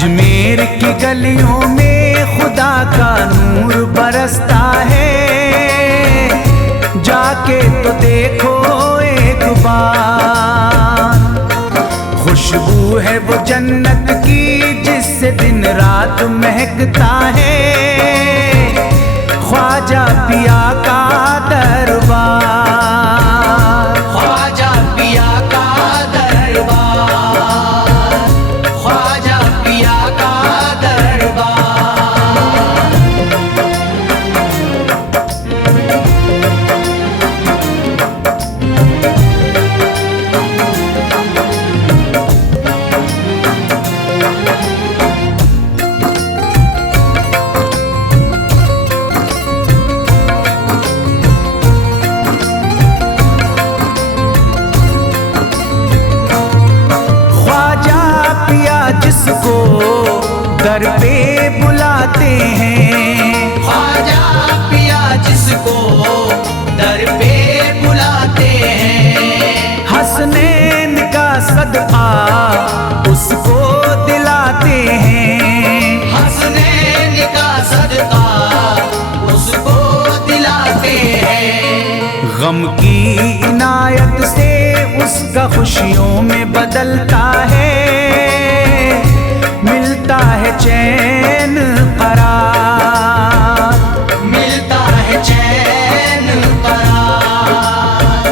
अजमेर की गलियों में खुदा का नूर बरसता है, जाके तो देखो एक बार। खुशबू है वो जन्नत की जिससे दिन रात महकता है, ख्वाजा पिया का दरबार। ख्वाजा पिया का दरबार, ख्वाजा पिया का दरबार। जिसको दर पे बुलाते हैं, ख्वाजा पिया जिसको दर पे बुलाते हैं, हसनैन का सदका उसको दिलाते हैं, हसनैन का सदका उसको दिलाते हैं। गम की इनायत से उसका खुशियों में बदलता है, मिलता है चैन करार, मिलता है चैन करार,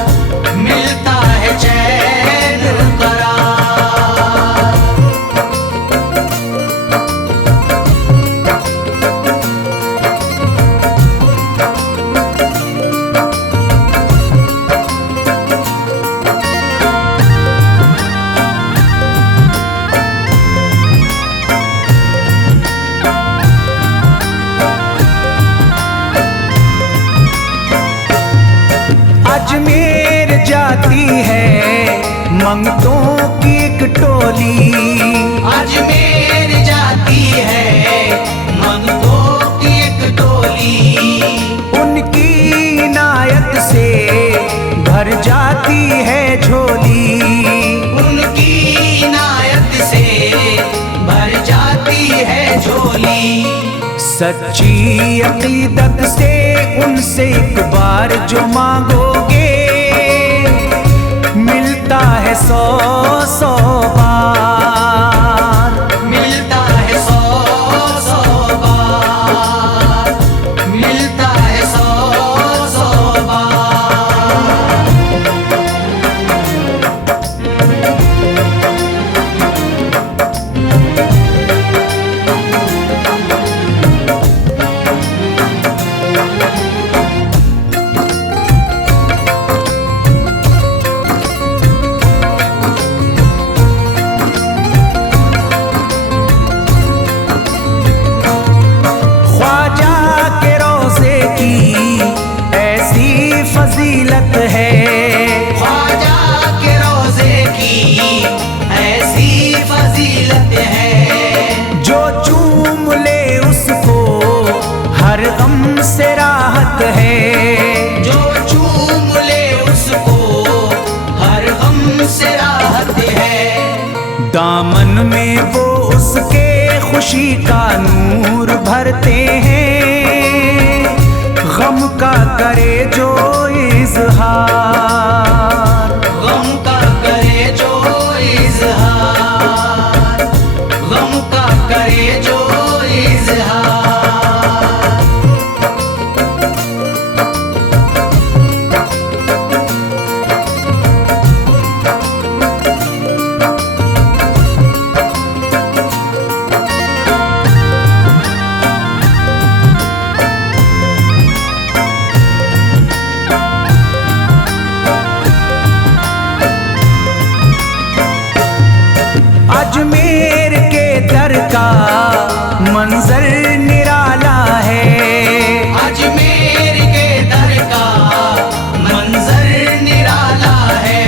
मिलता है चैन करार। अजमेर जाती है मंगतों की एक टोली, अजमेर जाती है मंगतों की एक टोली, उनकी इनायत से भर जाती है झोली, उनकी इनायत से भर जाती है झोली। सच्ची अकीदत से उनसे एक बार जो मांगोगे, मिलता है 100 बार, मिलता है 100 बार, मिलता है 100 बार। फजीलत है, ख्वाजा के रोज़े की ऐसी फजीलत है, जो चूम ले उसको हर गम से राहत है, जो चूम ले उसको हर गम से राहत है। दामन में वो उसके खुशी का नूर भरते हैं, गम का करे जो इजहार, गम का करे जो इजहार, गम का करे जो इजहार। अजमेर के दर का मंजर निराला है, अजमेर के दर का मंजर निराला है,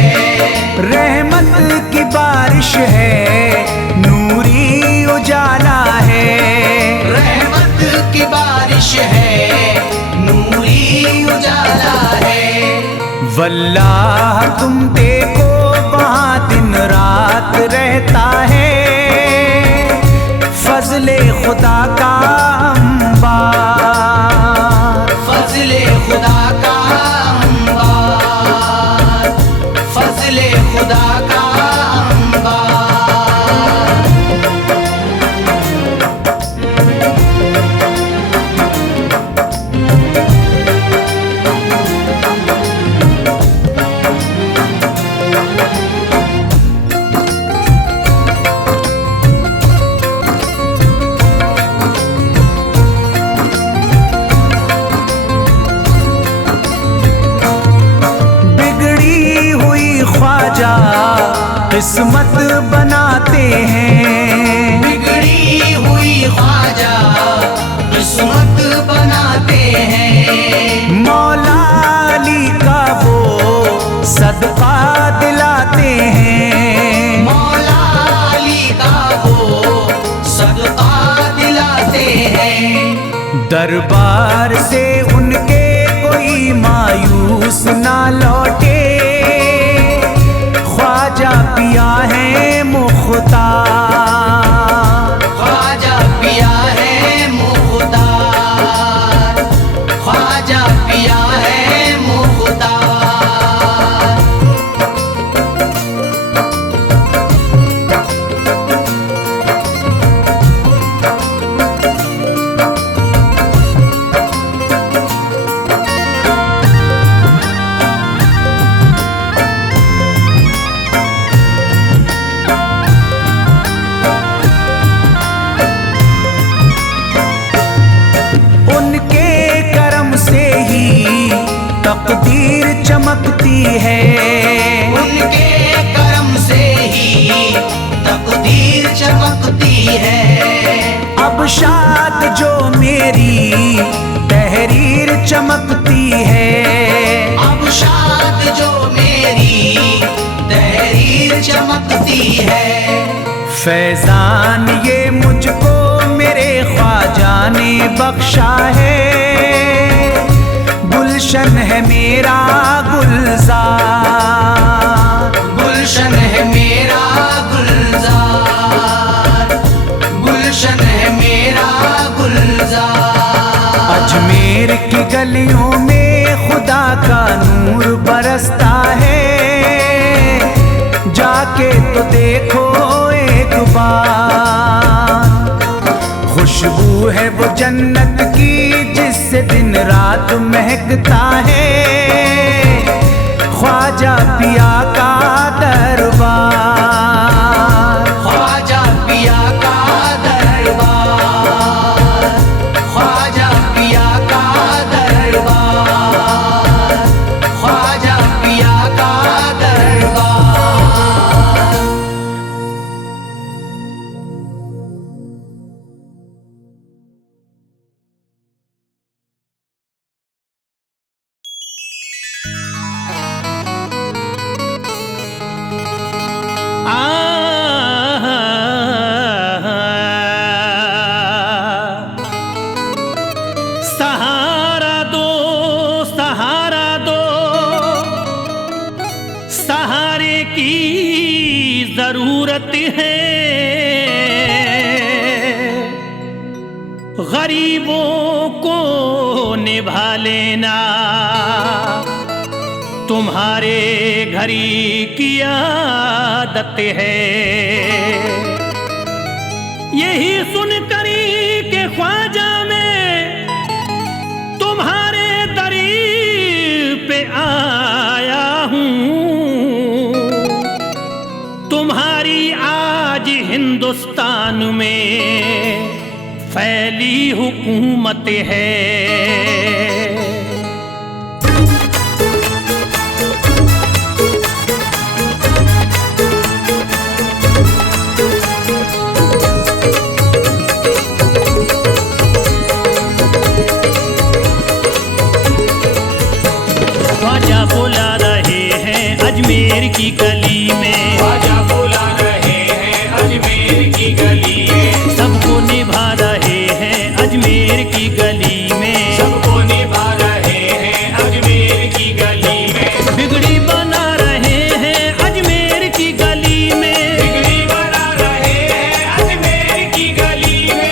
रहमत की बारिश है नूरी उजाला है, रहमत की बारिश है नूरी उजाला है। वल्लाह तुम देखो वहाँ दिन रात रहता है, फजले खुदा का अंबार, फजले खुदा का अंबार, फजले खुदा का अंबार। किस्मत बनाते हैं, बिगड़ी हुई ख्वाजा किस्मत बनाते हैं। मौला अली का वो सदका दिलाते हैं, मौला अली का वो सदका दिलाते हैं। दरबार से उनके कोई मायूस ना लौटे, ख्वाजा पिया है मुख्तार, ख्वाजा पिया है मुख्तार, ख्वाजा पिया है मुख्तार। तकदीर चमकती है, उनके करम से ही तकदीर चमकती है। अब शाद जो मेरी तहरीर चमकती है, अब शाद जो मेरी तहरीर चमकती है। फैजान ये मुझको मेरे ख्वाजा ने बख्शा है, गुलशन है मेरा गुलजार, गुलशन है मेरा गुलजार, गुलशन है मेरा गुलजार। अजमेर की गलियों में खुदा का नूर बरसता है, जाके तो देखो एक बार। खुशबू है वो जन्नत की जिससे दिन रात महकता है, ख्वाजा पिया का दरबार, ख्वाजा पिया का दरबार, ख्वाजा पिया का दरबार, ख्वाजा पिया का दरबार। सहारा दो, सहारा दो, सहारे की जरूरत है। गरीबों को निभा लेना तुम्हारे घरी की आदत है। यही सुनकर के ख्वाजा में तुम्हारे दरीर पे आया हूँ। तुम्हारी आज हिंदुस्तान में फैली हुकूमत है। ख्वाजा बुला रहे हैं अजमेर की गली में, ख्वाजा बुला रहे हैं अजमेर की गली में, सबको निभा रहे हैं अजमेर की गली में, सबको निभा रहे हैं अजमेर की गली में, बिगड़ी बना रहे हैं अजमेर की गली में, बिगड़ी बना रहे हैं अजमेर की गली में,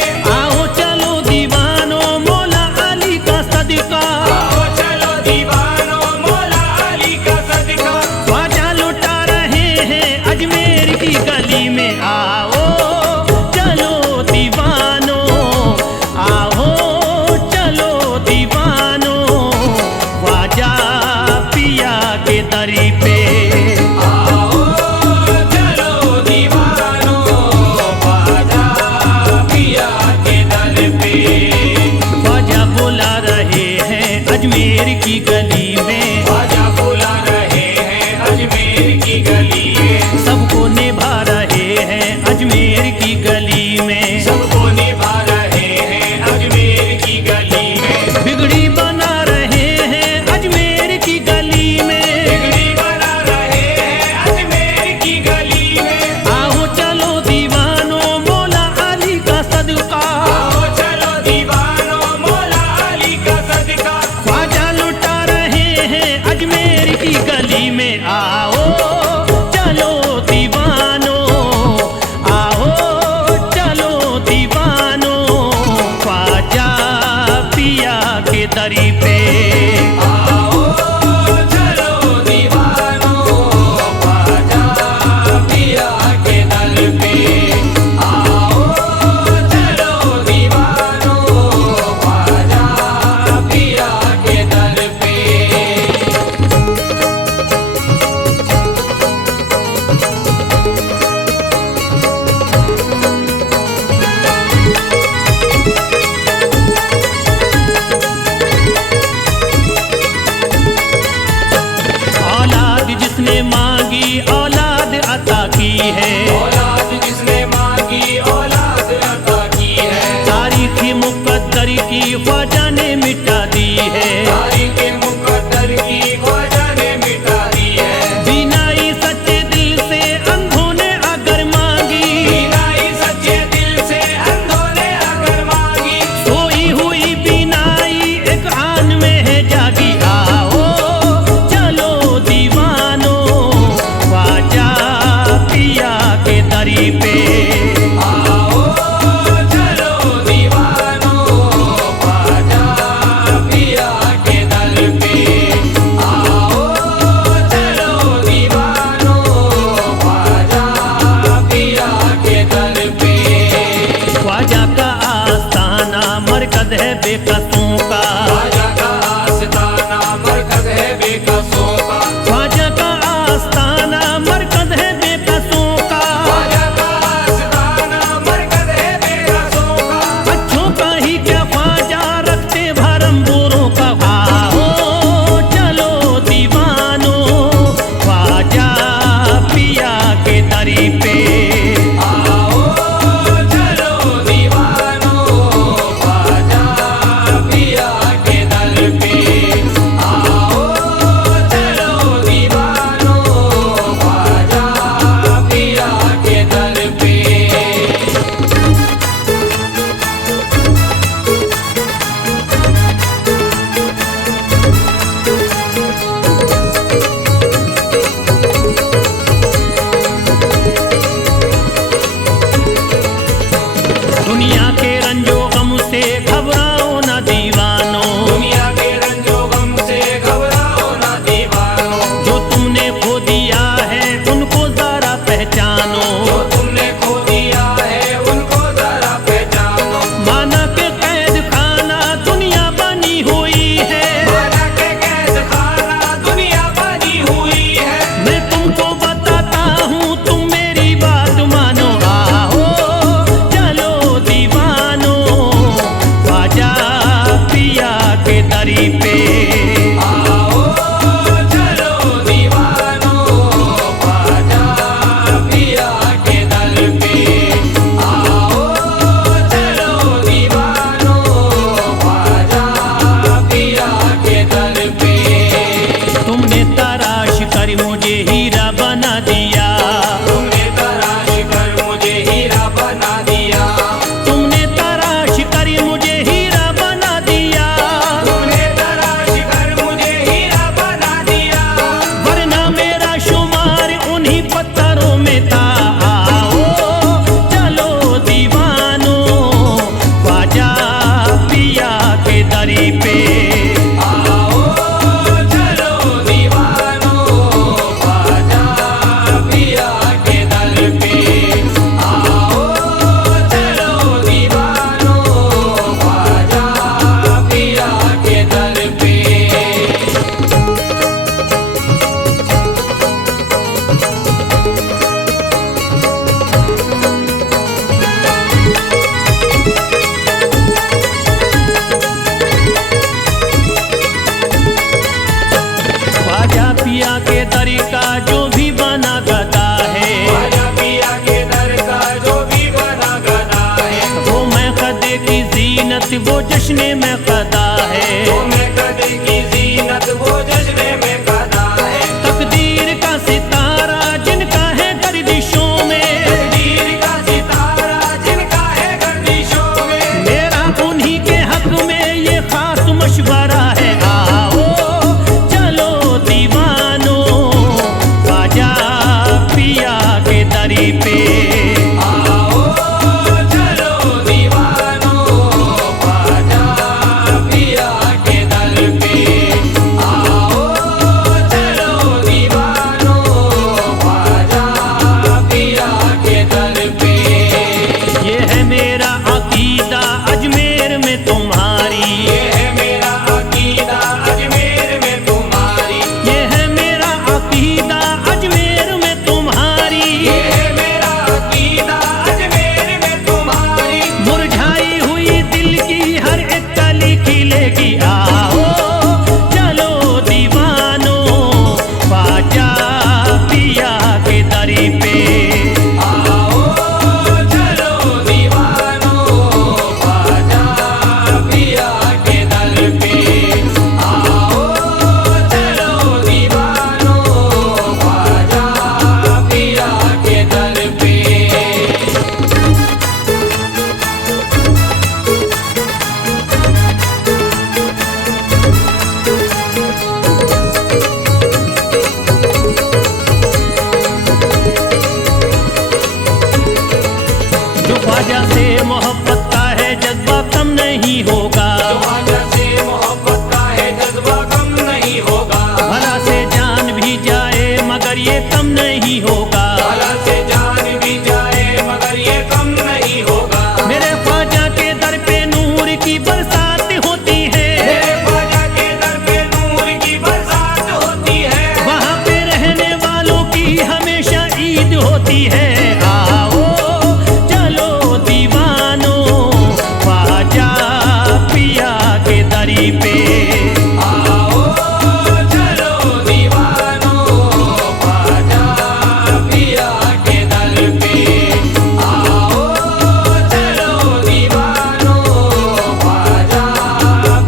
गली में, ख्वाजा बुला रहे हैं अजमेर की गली में, सबको निभा रहे हैं अजमेर की गली में, सबको निभा रहे हैं अजमेर की गली में, बिगड़ी बना रहे हैं अजमेर की गली में, बिगड़ी बना रहे हैं अजमेर की गली में। आओ चलो दीवानो मौला अली का सदका, आओ चलो दीवानो मौला अली का सदका, ख्वाजा लुटा रहे हैं अजमेर की गली में। आओ चलो दीवानो, आओ चलो दीवानो, ख्वाजा पिया के दरी पे। आओ चलो दीवानो ख्वाजा पिया के दर पे, आओ चलो दीवानो ख्वाजा पिया के दर पे। पिया के दर का जो भी बना गदा है, ख्वाजा पिया के दर का जो भी बना गदा है, वो मैं कदे की जीनत वो जश्न में कदा है। तो मैं कदे की जीनत वो जश्न में कदा है। तकदीर का सितारा जिनका है गर्दिशों में, तकदीर का सितारा जिनका है गर्दिशों में, मेरा उन्हीं के हक में ये खास मशवरा है। आओ चलो दीवानो ख्वाजा पिया के दरी पे, आओ चलो दीवानो ख्वाजा पिया के दर पे, आओ चलो दीवानो ख्वाजा पिया के दर पे। ये है मेरा अकीदा अजमेर में तुम्हारी, ये है मेरा अकीदा अजमेर में तुम्हारी, ये है मेरा अकीदा अजमेर में तुम्हारी। ये है मेरा अकीदा अजमेर में तुम्हारी। मुरझाई हुई दिल की हर एक कली खिलेगी। आओ चलो दीवानो ख्वाजा पिया के दरी पे, आओ चलो दीवानो ख्वाजा पिया के दर पे, आओ चलो दीवानो ख्वाजा पिया के दर पे। जो ख्वाजा से मोहब्बत का है जज्बा कम नहीं होगा, ख्वाजा से मोहब्बत का है जज्बा कम नहीं होगा, भला से जान भी जाए मगर ये कम नहीं होगा। भला से जान भी जाए मगर ये कम नहीं होगा। मेरे ख्वाजा के दर पे नूर की बरसात होती है, मेरे ख्वाजा के दर पे नूर की बरसात होती है, वहाँ पे रहने वालों की हमेशा ईद होती है। आओ चलो दीवानो ख्वाजा पिया के दरी पे, आओ चलो दीवानो ख्वाजा पिया के दर पे, आओ चलो दीवानो ख्वाजा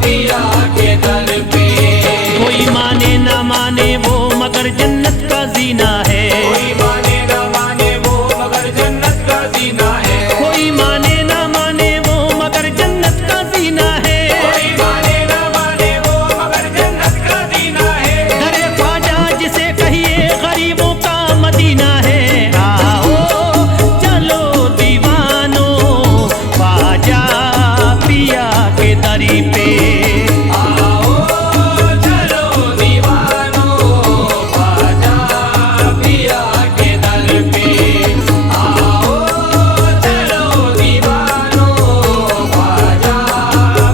पिया के दर पे। कोई माने ना माने वो मगर जन्नत का जीना है, कोई माने न माने वो मगर जन्नत का जीना है, कोई माने ना माने वो मगर जन्नत का जीना है। कोई माने न माने वो मगर जन्नत का जीना है। दरे ख्वाजा जिसे कहिए गरीबों का मदीना है। आओ चलो दीवानो ख्वाजा पिया के दरी पे, आओ चलो दीवानो ख्वाजा पिया के दर पे, आओ चलो दीवानो ख्वाजा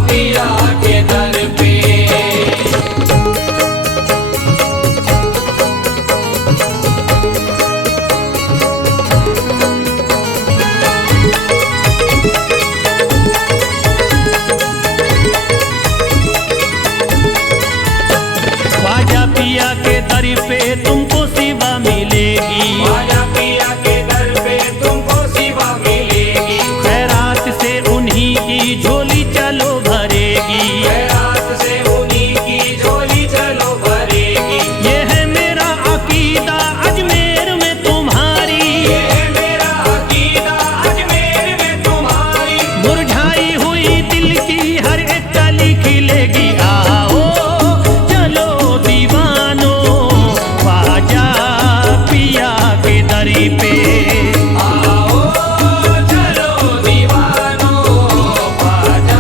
पिया के दर पे। ख्वाजा पिया के दर पे तुमको सिवा मिलेगी, ख्वाजा पिया के दर पे तुमको सिवा मिलेगी, खैरात से उन्हीं की झोली चलो भरेगी। खैरात से उन्हीं की झोली चलो भरेगी। ये है मेरा अकीदा अजमेर में तुम्हारी, ये है मेरा अकीदा अजमेर में तुम्हारी, मुरझाई हुई दिल की हर एक कली खिलेगी। आओ चलो दीवानो ख्वाजा पिया के दरी पे, आओ चलो दीवानो ख्वाजा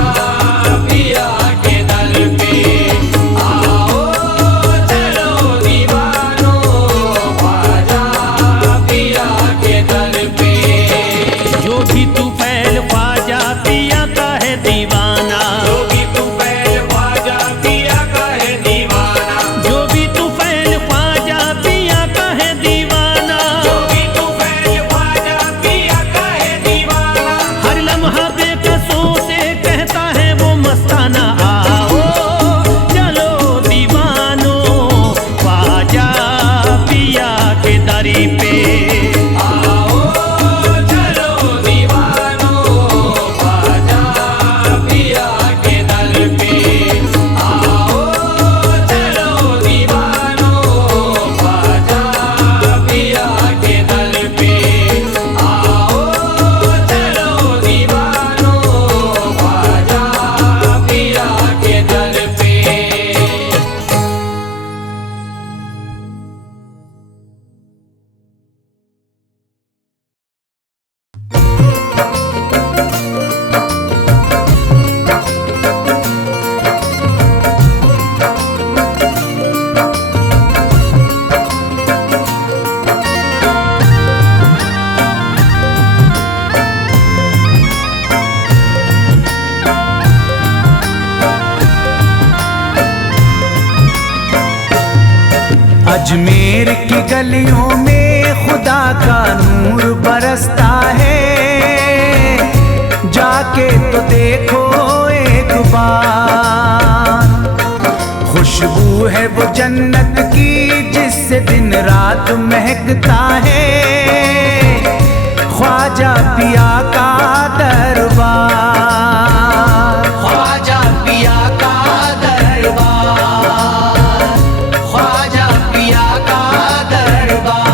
अजमेर की गलियों में खुदा का नूर बरसता है, जाके तो देखो एक बार। खुशबू है वो जन्नत की जिससे दिन रात महकता है, ख्वाजा पिया का दरबार। ख्वाजा पिया का दरबार, ख्वाजा पिया का दरबार।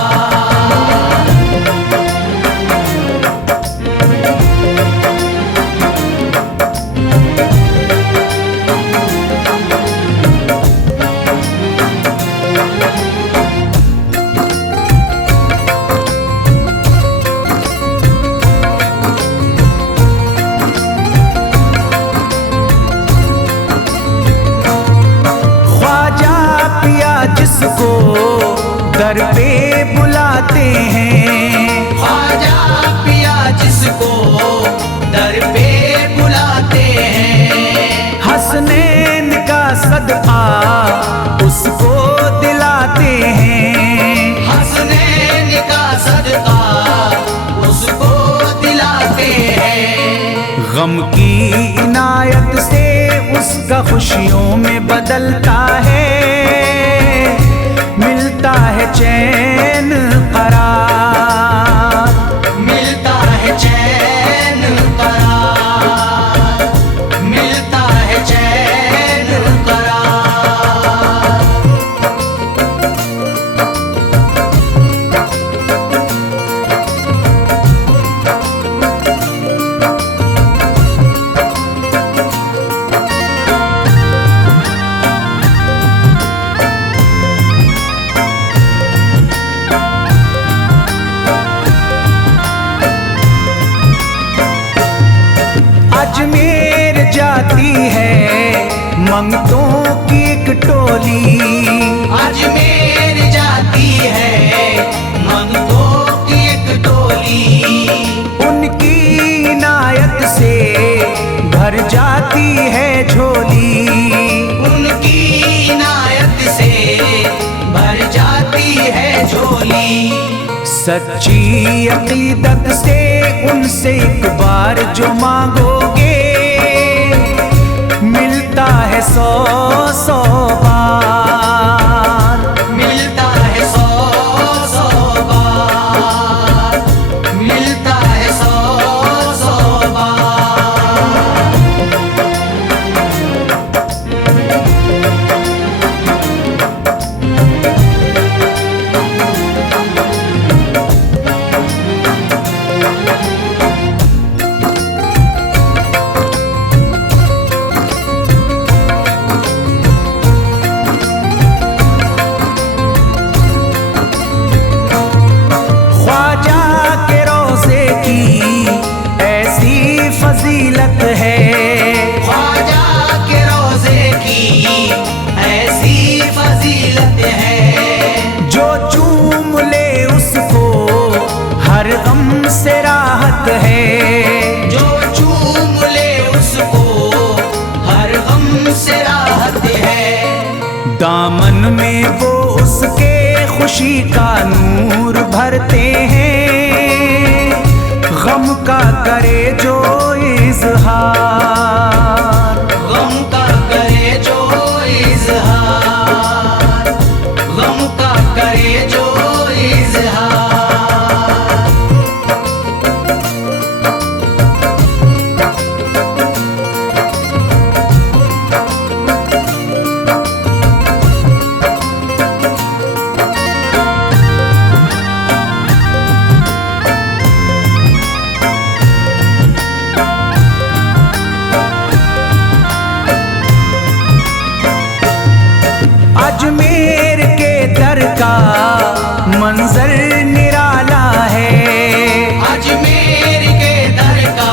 जिसको दर पे बुलाते हैं, ख्वाजा पिया जिसको दर पे बुलाते हैं, हसनैन का सदका उसको दिलाते हैं, हसनैन का सदका उसको दिलाते हैं। गम की इनायत से उसका खुशियों में बदलता है, मिलता है चैन करार, मिलता है चैन करार, मिलता है चैन करार। अजमेर जाती है मंगतों की एक टोली, अजमेर जाती है मंगतों की एक टोली, उनकी इनायत से भर जाती है झोली, उनकी इनायत से भर जाती है झोली। सच्ची अकीदत से उनसे एक बार जो मांगोगे, मिलता है 100 बार, मिलता है 100 बार, मिलता है 100 बार। फजीलत है, ख्वाजा के रोज़े की ऐसी फजीलत है, जो चूम ले उसको हर गम से राहत है, जो चूम ले उसको हर गम से राहत है। दामन में वो उसके खुशी का नूर भरते हैं, गम का करे जो इजहार, गम का करे जो इजहार, गम का करे जो इजहार। अजमेर के दर का मंजर निराला है, अजमेर के दर का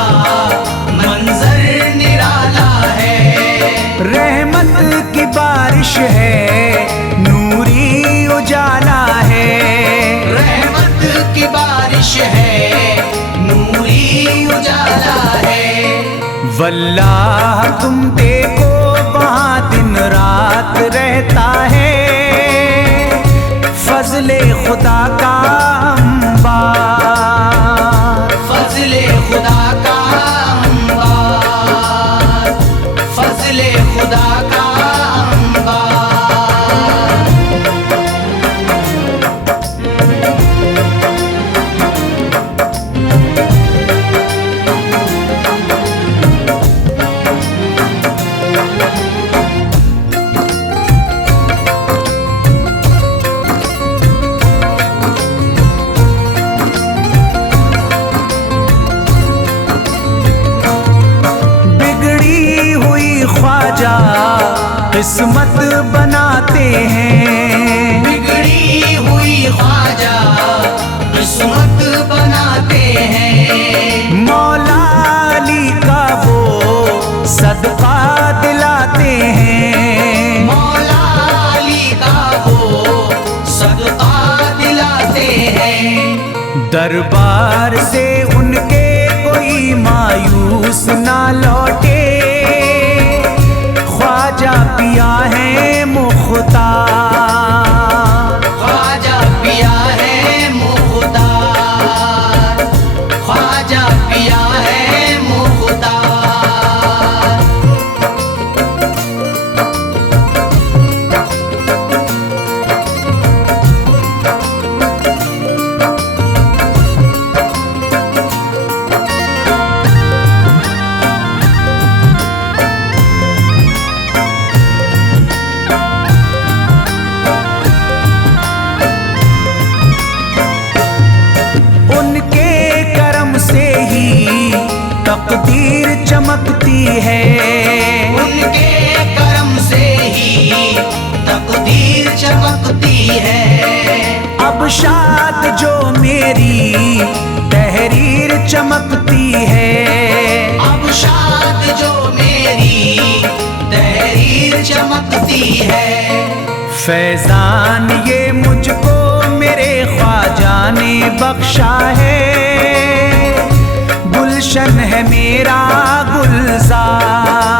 मंजर निराला है, रहमत की बारिश है नूरी उजाला है, रहमत की बारिश है नूरी उजाला है। वल्लाह तुम देखो वहाँ दिन रात रहता है, किस्मत बनाते हैं। बिगड़ी हुई ख्वाजा किस्मत बनाते हैं। मौला अली का वो सदका दिलाते हैं। मौला अली का वो सदका दिलाते हैं। दरबार से उनके कोई मायूस ना लौटे, ख्वाजा पिया है मुख्तार। ख्वाजा पिया है मुख्तार। ख्वाजा पिया है मुख्तार। उनके करम से ही तकदीर चमकती है। उनके करम से ही तकदीर चमकती है। अब शाद जो मेरी तहरीर चमकती है। अब शाद जो मेरी तहरीर चमकती है। फैजान ये मुझको मेरे ख्वाजा ने बख्शा है। गुलशन है मेरा गुलजार।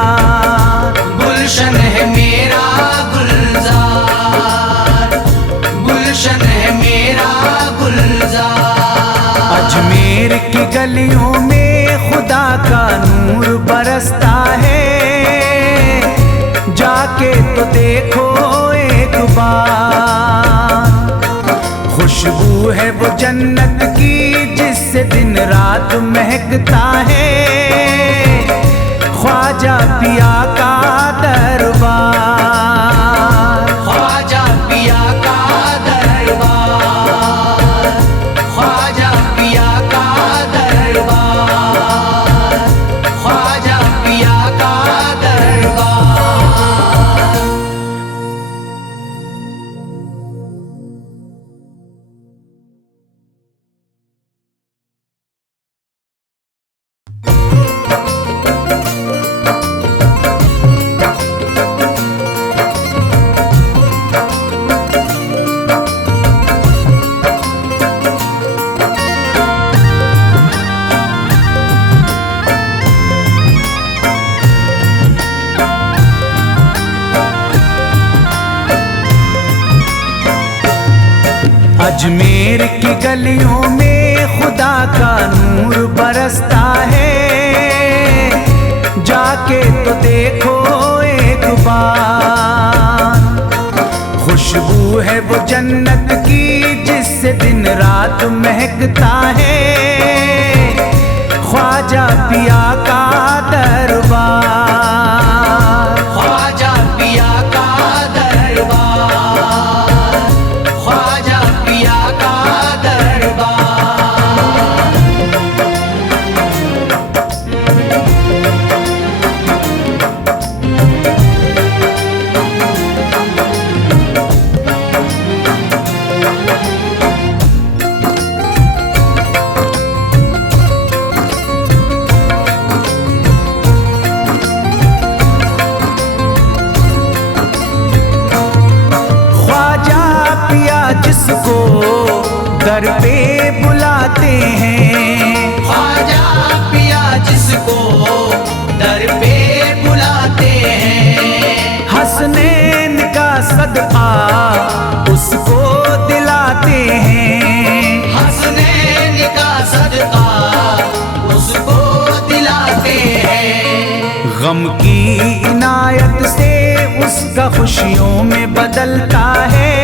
गुलशन है मेरा गुलजार। गुलशन है मेरा गुलजार। अजमेर की गलियों में खुदा का नूर बरसता है। जाके तो देखो एक बार, खुशबू है वो जन्नत की जिससे दिन रात महकता है। ख्वाजा पिया का दरबार। ख्वाजा पिया का दरबार। ख्वाजा पिया का दरबार। ख्वाजा पिया का दरबार। अजमेर की गलियों में खुदा का नूर बरसता है। जाके तो देखो एक बार, खुशबू है वो जन्नत की जिससे दिन रात महकता है। ख्वाजा पिया का दरबार। ख्वाजा पिया का दरबार। ख्वाजा पिया का दरबार। ख्वाजा पिया जिसको दर पे बुलाते हैं। ख्वाजा पिया जिसको दर पे बुलाते हैं। हसनैन का सदका उसको दिलाते हैं। हसनैन का सदका उसको दिलाते हैं। गम की इनायत से उसका खुशियों में बदलता है।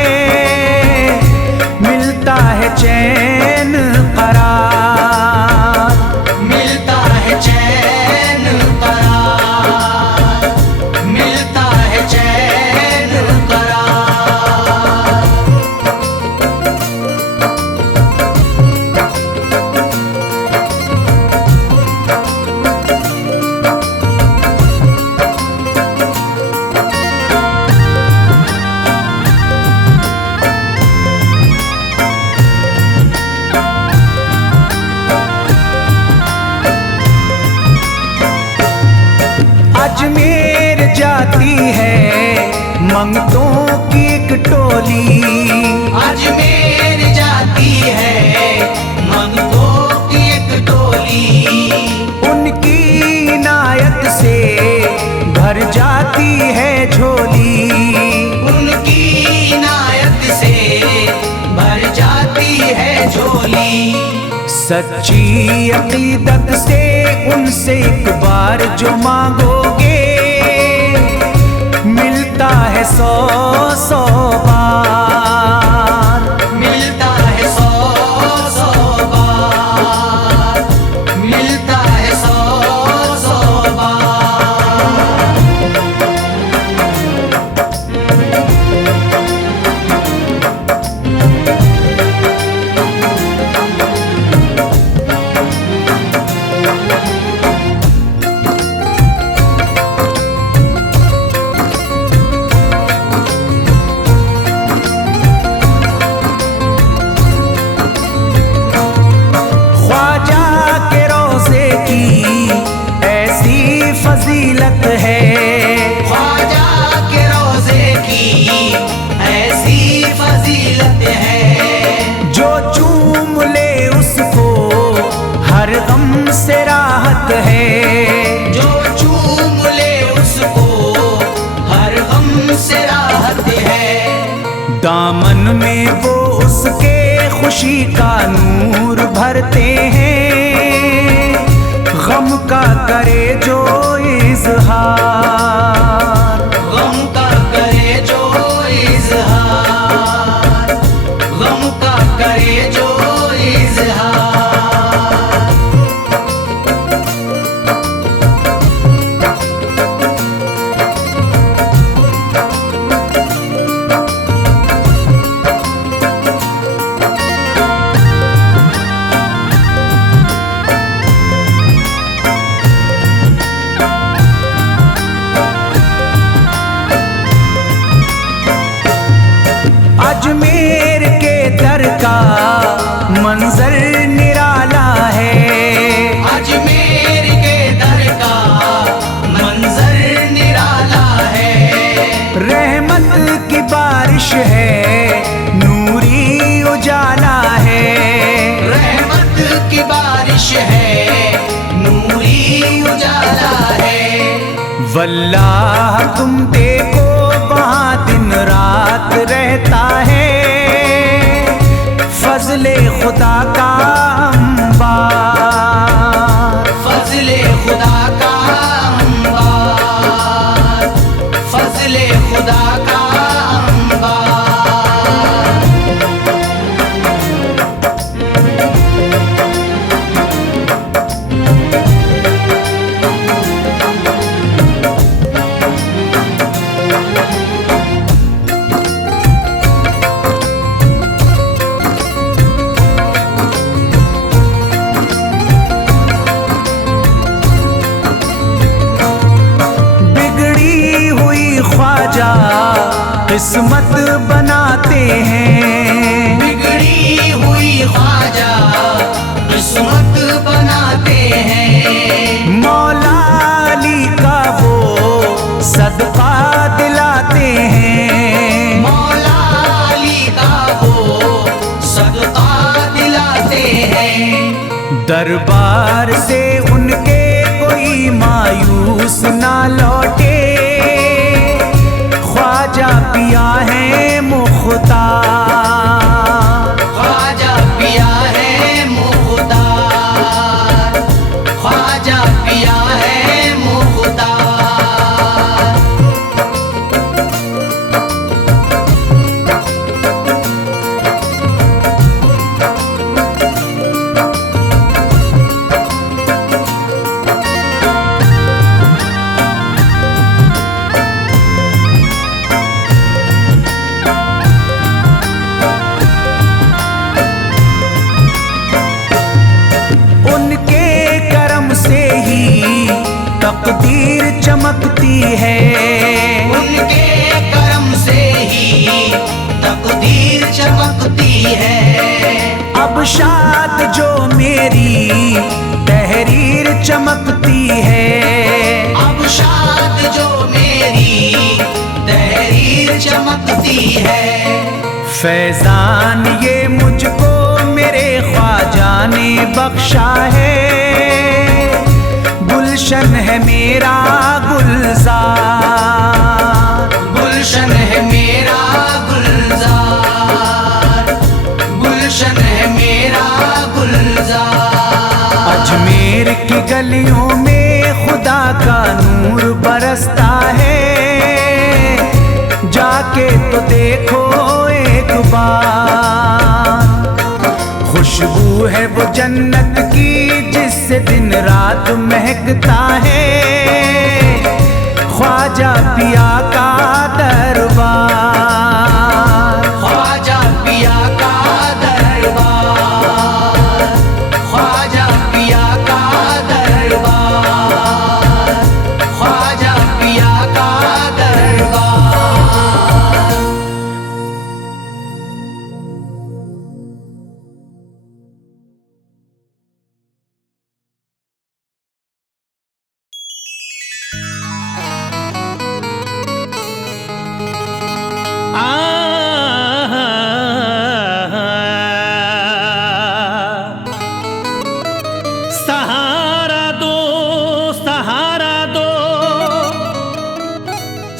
मिलता है चैन करार। मिलता है चैन करार। मिलता है चैन करार। सच्ची अकीदत से उनसे एक बार जो मांगोगे मिलता है 100 बार, मिलता है 100 बार, मिलता है 100 बार। फजीलत है ख्वाजा के रोज़े की ऐसी फजीलत है, जो चूम ले उसको हर गम से राहत है, जो चूम ले उसको हर गम से राहत है। दामन में वो उसके खुशी का नूर भरते हैं, गम का करे जो इजहार, गम का करे जो इजहार, गम का करे जो इजहार। अजमेर के दर का मंजर निराला है, अजमेर के दर का मंजर निराला है, रहमत की बारिश है नूरी उजाला है, रहमत की बारिश है नूरी उजाला है। वल्लाह तुम देखो वहाँ दिन रात रहता है, फजले खुदा का अंबार, फजले खुदा का अंबार, फजले खुदा का अंबार। ख्वाजा किस्मत बनाते हैं, बिगड़ी हुई ख्वाजा किस्मत बनाते हैं, मौला अली का वो सदका दिलाते हैं, मौला अली का वो सदका दिलाते हैं। दरबार से उनके कोई मायूस ना लौटे, ख्वाजा पिया है मुख्तार, ख्वाजा पिया है मुख्तार, ख्वाजा पिया है मुख्तार। तकदीर चमकती है, उनके करम से ही तकदीर चमकती है। अब शाद जो मेरी तहरीर चमकती है, अब शाद जो मेरी तहरीर चमकती है। फैजान ये मुझको मेरे ख्वाजा ने बख्शा है, गुलशन है मेरा गुलजार, गुलशन है मेरा गुलजार, गुलशन है मेरा गुलजार। की गलियों में खुदा का नूर बरसता है, जाके तो देखो एक बार। खुशबू है वो जन्नत की जिससे दिन रात महकता है, ख्वाजा पिया का दरबार। ख्वाजा पिया का दरबार, ख्वाजा पिया का दरबार, ख्वाजा पिया का दरबार। सहारा दो, सहारा दो,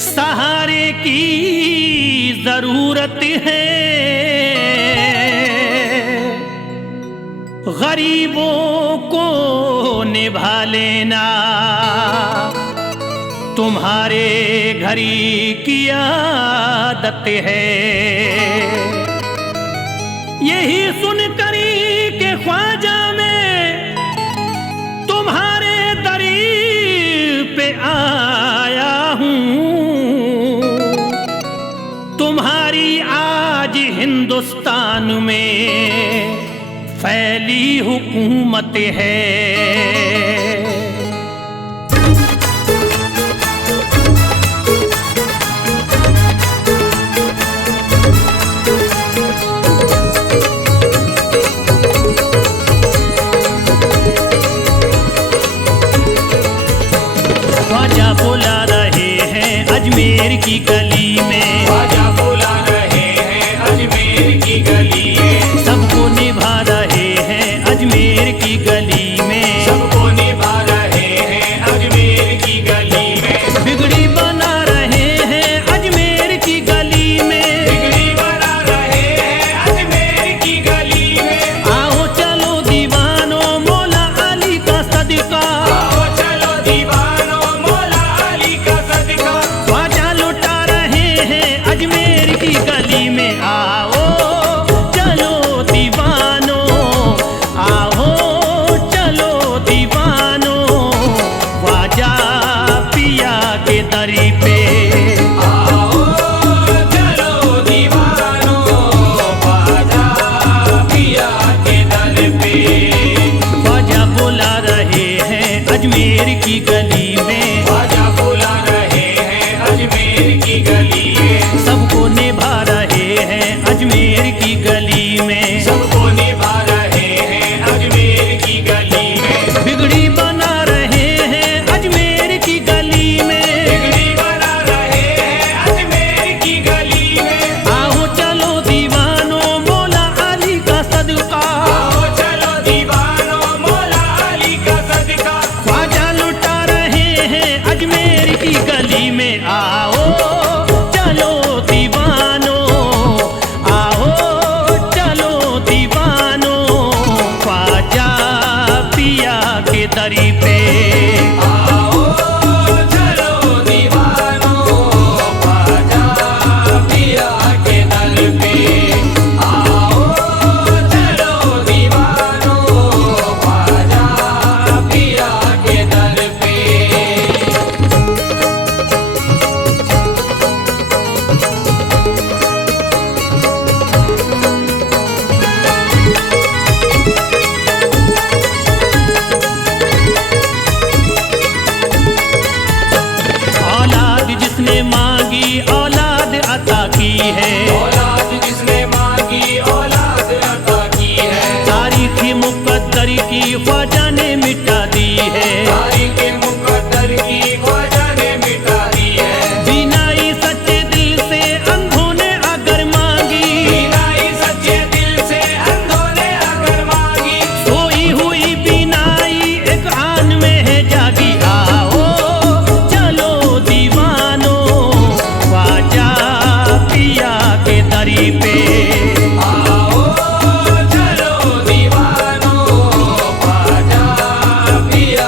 सहारे की जरूरत है। गरीबों को निभा लेना तुम्हारे घरी की आदत है। यही सुनकर के ख्वाजा में तुम्हारे दरीर पे आया हूँ। तुम्हारी आज हिंदुस्तान में फैली हुकूमत है। ख्वाजा बुला रहे हैं अजमेर की गली में, ख्वाजा बुला रहे हैं अजमेर की गली में, सबको निभा रहे हैं अजमेर की गली में, सबको निभा रहे हैं अजमेर की गली में, बिगड़ी बना रहे हैं अजमेर की गली में, बिगड़ी बना रहे हैं अजमेर की गली में। आओ चलो दीवानो मौला अली का सदका, आओ चलो दीवानो मौला अली का सदका, ख्वाजा लुटा रहे हैं अजमेर की गली में। आओ चलो दीवानो, आओ चलो दीवानो, ख्वाजा पिया के दरी पे। आओ चलो दीवानो ख्वाजा पिया के दर पे। ख्वाजा बुला रहे हैं अजमेर की गली में, ख्वाजा बुला रहे हैं अजमेर की गली में, सबको निभा रहे हैं अजमेर की गली में, सबको निभा रहे हैं अजमेर की गली में, बिगड़ी बना रहे हैं अजमेर की गली में। बिगड़ी बना रहे हैं अजमेर की गली में। आओ चलो दीवानो मौला अली का सदका, आओ चलो दीवानो मौला अली का सदका, ख्वाजा लुटा रहे हैं अजमेर की गली में। आओ चलो दीवानो, आओ चलो दीवानो, ख्वाजा पिया के दरी पे। आओ चलो दीवानो ख्वाजा पिया के दर पे। आओ चलो दीवानो ख्वाजा पिया के दर पे। औलाद जिसने मांगी औलाद अता की है, औलाद जिसने मांगी औलाद अता की है, तारीख मुकद्दर की ख्वाजा ने मिटा दी है। तारीख मुकद्दर की ख्वाजा ने मिटा दी है। बीनाई सच्चे दिल से अंधों ने अगर मांगी, बीनाई सच्चे दिल से अंधों ने अगर मांगी, सोई हुई बीनाई एक आन में है जागी। आओ चलो दीवानो, ख्वाजा पिया के दरी पे। आओ चलो दीवानो ख्वाजा पिया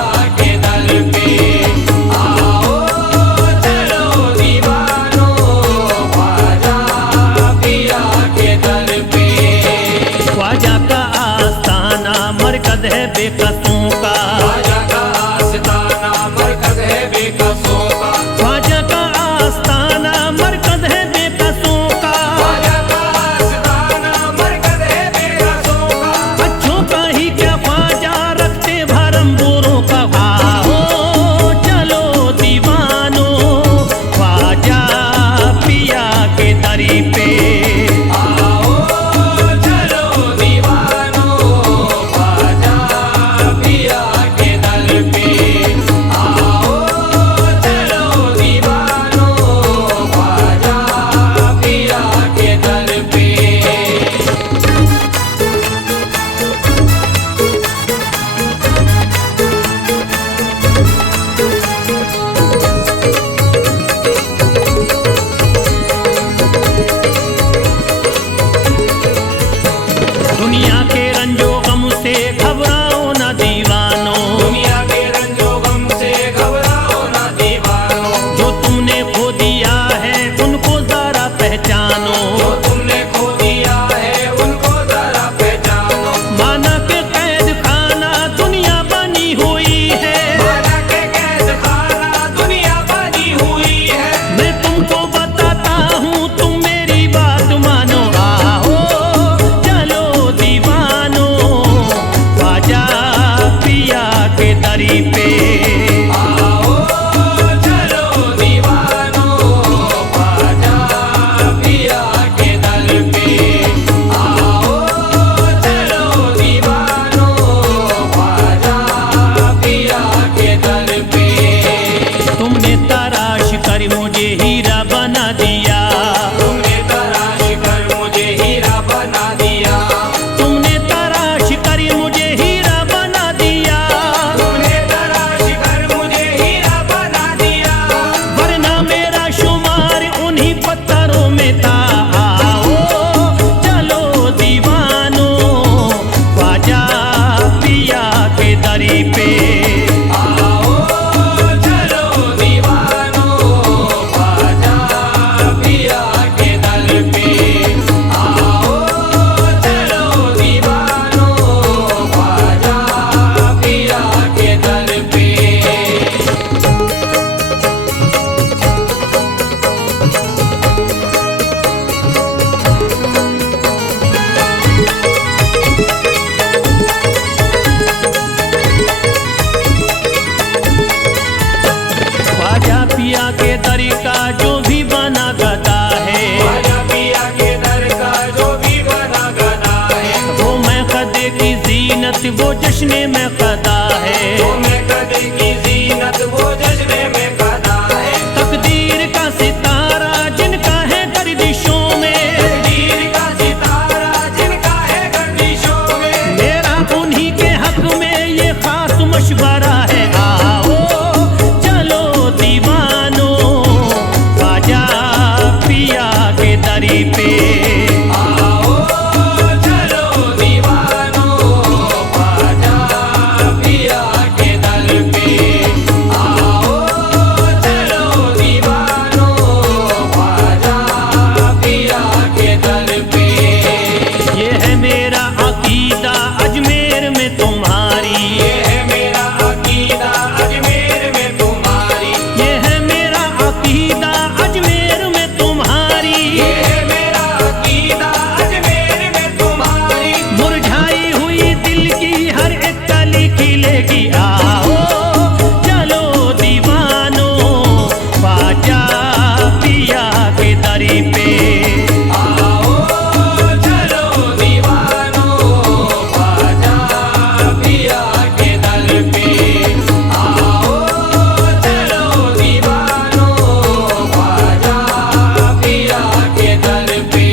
वो जश्न में कदा है। वो मैं कदर की जीनत वो जश्न में कदा है। तकदीर का सितारा जिनका है गर्दिशों में, तकदीर का सितारा जिनका है गर्दिशों में। मेरा उन्हीं के हक में ये खास मशवरा है। आओ चलो दीवानो ख्वाजा पिया के दरी पे। आओ चलो दीवानो ख्वाजा पिया के दर पे। आओ चलो दीवानो ख्वाजा पिया के दर पे। ये है मेरा अकीदा अजमेर में तुम्हारी, ये है मेरा अकीदा अजमेर में तुम्हारी। ये है मेरा अकीदा अजमेर में तुम्हारी। ये है मेरा अकीदा अजमेर में तुम्हारी। मुरझाई हुई दिल की हर एक कली खिलेगी। आओ चलो दीवानो ख्वाजा पिया के दरी पे। आओ चलो दीवानो ख्वाजा पिया के दर पे। आओ चलो दीवानो ख्वाजा पिया के दर पे।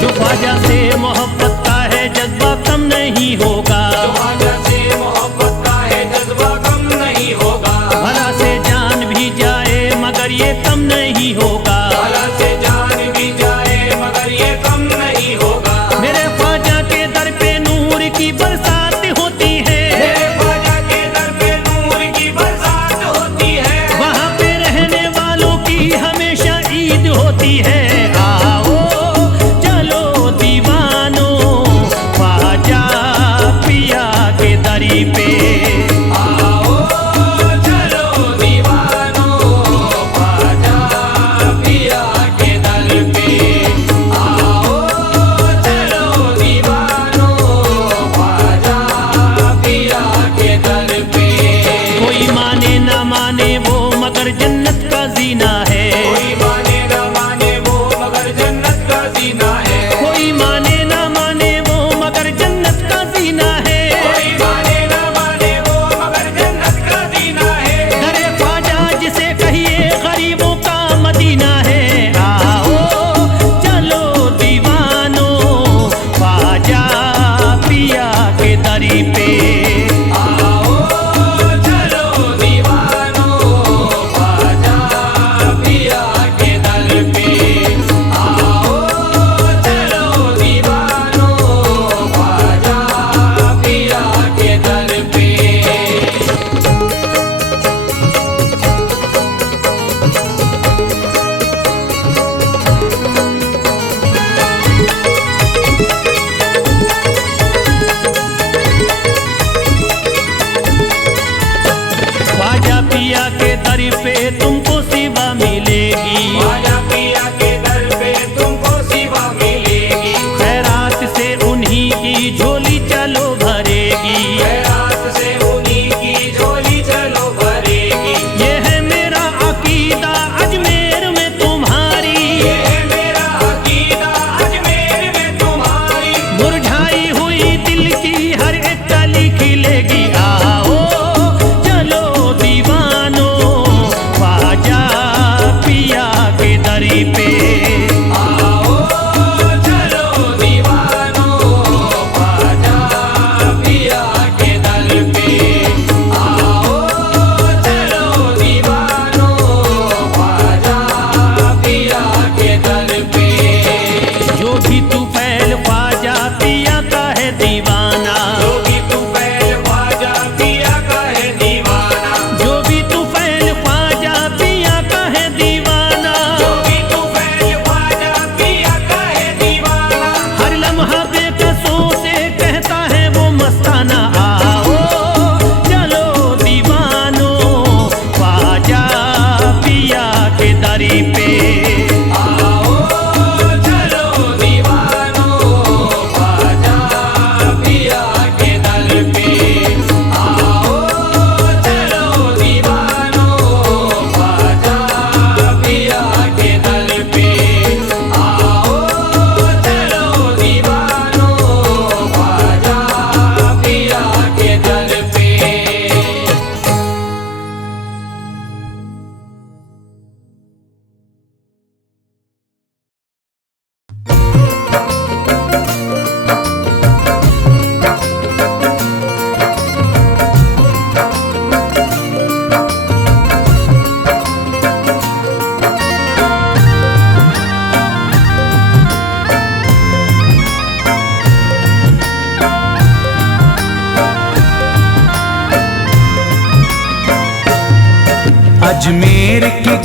जो ख्वाजा से मोहब्बत का है जज्बा कम नहीं होगा। ख्वाजा से मोहब्बत का है जज्बा कम नहीं होगा। भला से जान भी जाए मगर ये कम नहीं होगा। भला से जान भी जाए मगर ये कम नहीं होगा। मेरे ख्वाजा के दर पे नूर की बरसात होती है। मेरे ख्वाजा के दर पे नूर की बरसात होती है। वहाँ पे रहने वालों की हमेशा ईद होती है। आओ चलो दीवानो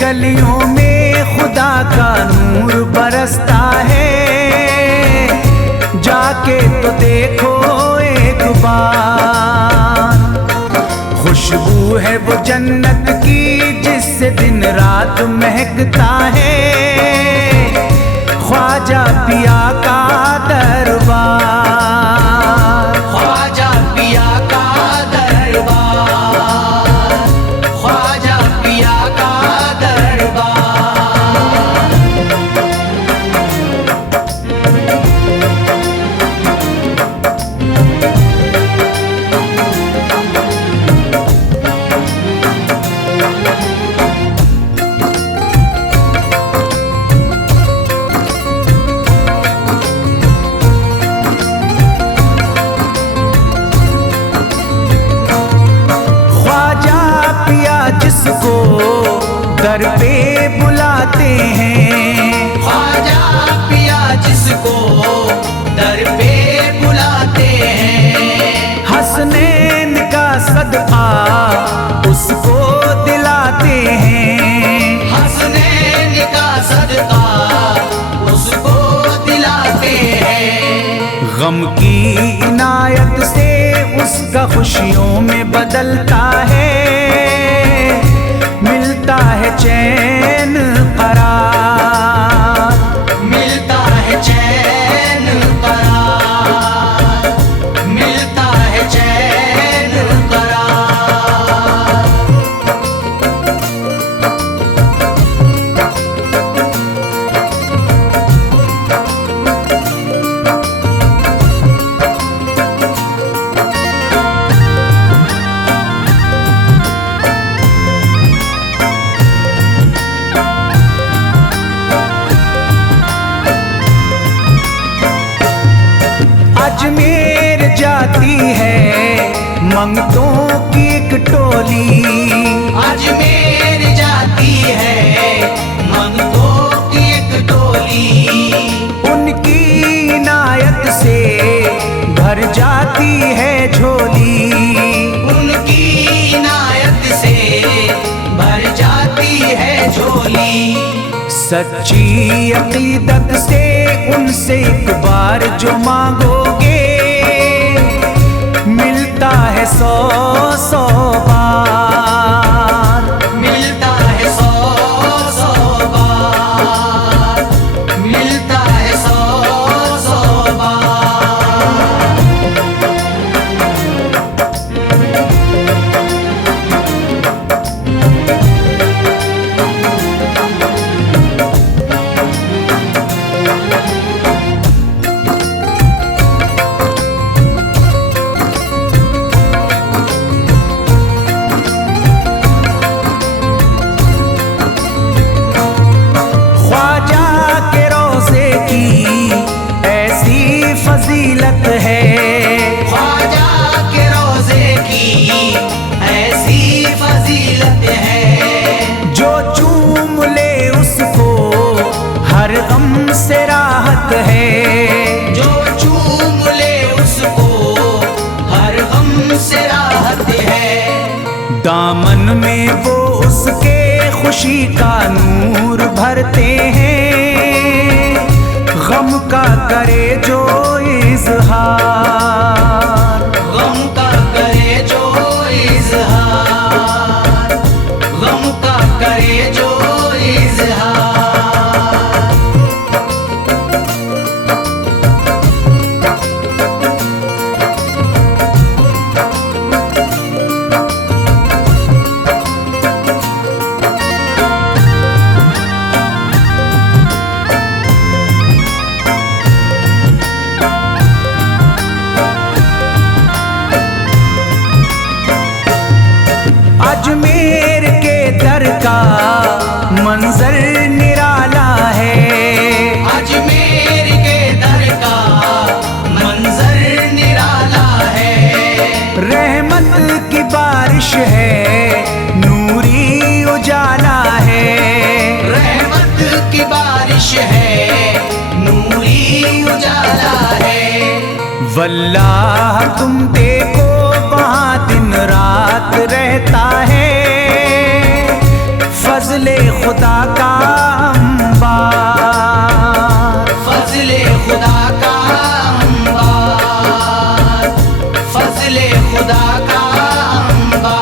गलियों में खुदा का नूर बरसता है, जाके तो देखो एक बार। खुशबू है वो जन्नत की जिससे दिन रात महकता है, ख्वाजा पिया का दरबार। ख्वाजा पिया का दरबार, ख्वाजा पिया का दरबार। जिसको दर पे बुलाते हैं, ख्वाजा पिया जिसको दर पे बुलाते हैं, हसनैन का सदका उसको दिलाते हैं, हसनैन का सदका उसको दिलाते हैं। गम की इनायत से उसका खुशियों में बदलता है, मिलता है चैन करार, मिलता है चैन करार, मिलता है चैन करार। अजमेर जाती है मंगतों की एक टोली, अजमेर जाती है मंगतों की एक टोली, उनकी इनायत से भर जाती है झोली, उनकी इनायत से भर जाती है झोली। सच्ची अकीदत से उनसे एक बार जो मांगोगे, मिलता है 100 बार, मिलता है 100 बार, मिलता है 100 बार। फजीलत है, ख्वाजा के रोज़े की ऐसी फजीलत है, जो चूम ले उसको हर गम से राहत है, जो चूम ले उसको हर गम से राहत है। दामन में वो उसके खुशी का नूर भरते हैं, गम का करे जो इजहार, गम का करे जो इजहार, गम का करे जो इजहार। अजमेर के दर का मंजर निराला है, अजमेर के दर का मंजर निराला है, रहमत की बारिश है नूरी उजाला है, रहमत की बारिश है नूरी उजाला है। वल्लाह तुम देखो वहाँ दिन रात रहता है, फजले खुदा का अंबार, फजले खुदा का अंबार, फजले खुदा का अंबार।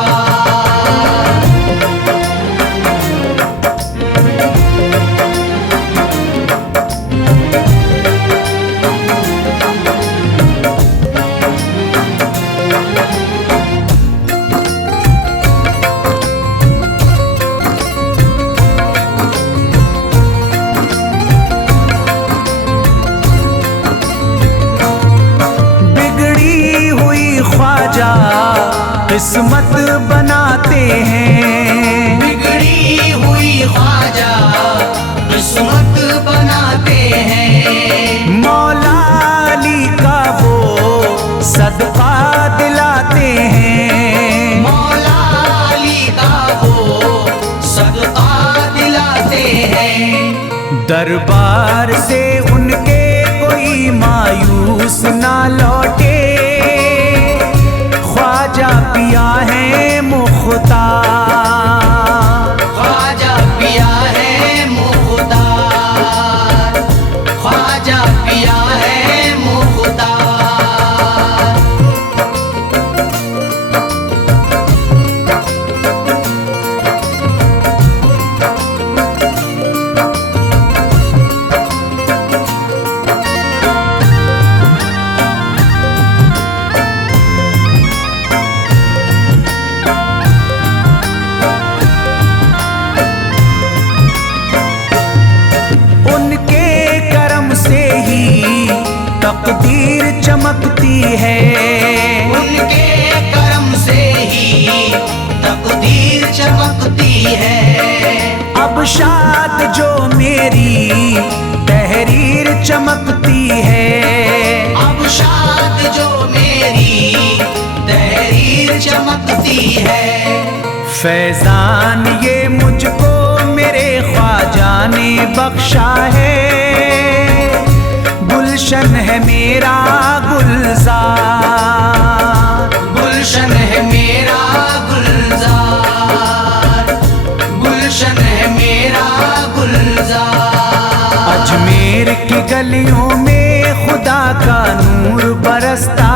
किस्मत बनाते हैं, बिगड़ी हुई ख्वाजा किस्मत बनाते हैं। मौला अली का वो सदका दिलाते हैं, मौला अली का वो सदका दिलाते हैं। दरबार से उनके कोई मायूस ना लौटे, ख्वाजा पिया है मुख्तार, ख्वाजा पिया है मुख्तार, ख्वाजा पिया है मुख्तार। तकदीर चमकती है, उनके करम से ही तकदीर चमकती है। अब शाद जो मेरी तहरीर चमकती है, अब शाद जो मेरी तहरीर चमकती है। फैजान ये मुझको मेरे ख्वाजा ने बख्शा है, गुलशन है मेरा गुलजार, गुलशन है मेरा गुलजार, गुलशन है मेरा गुलजार। अजमेर की गलियों में खुदा का नूर बरसता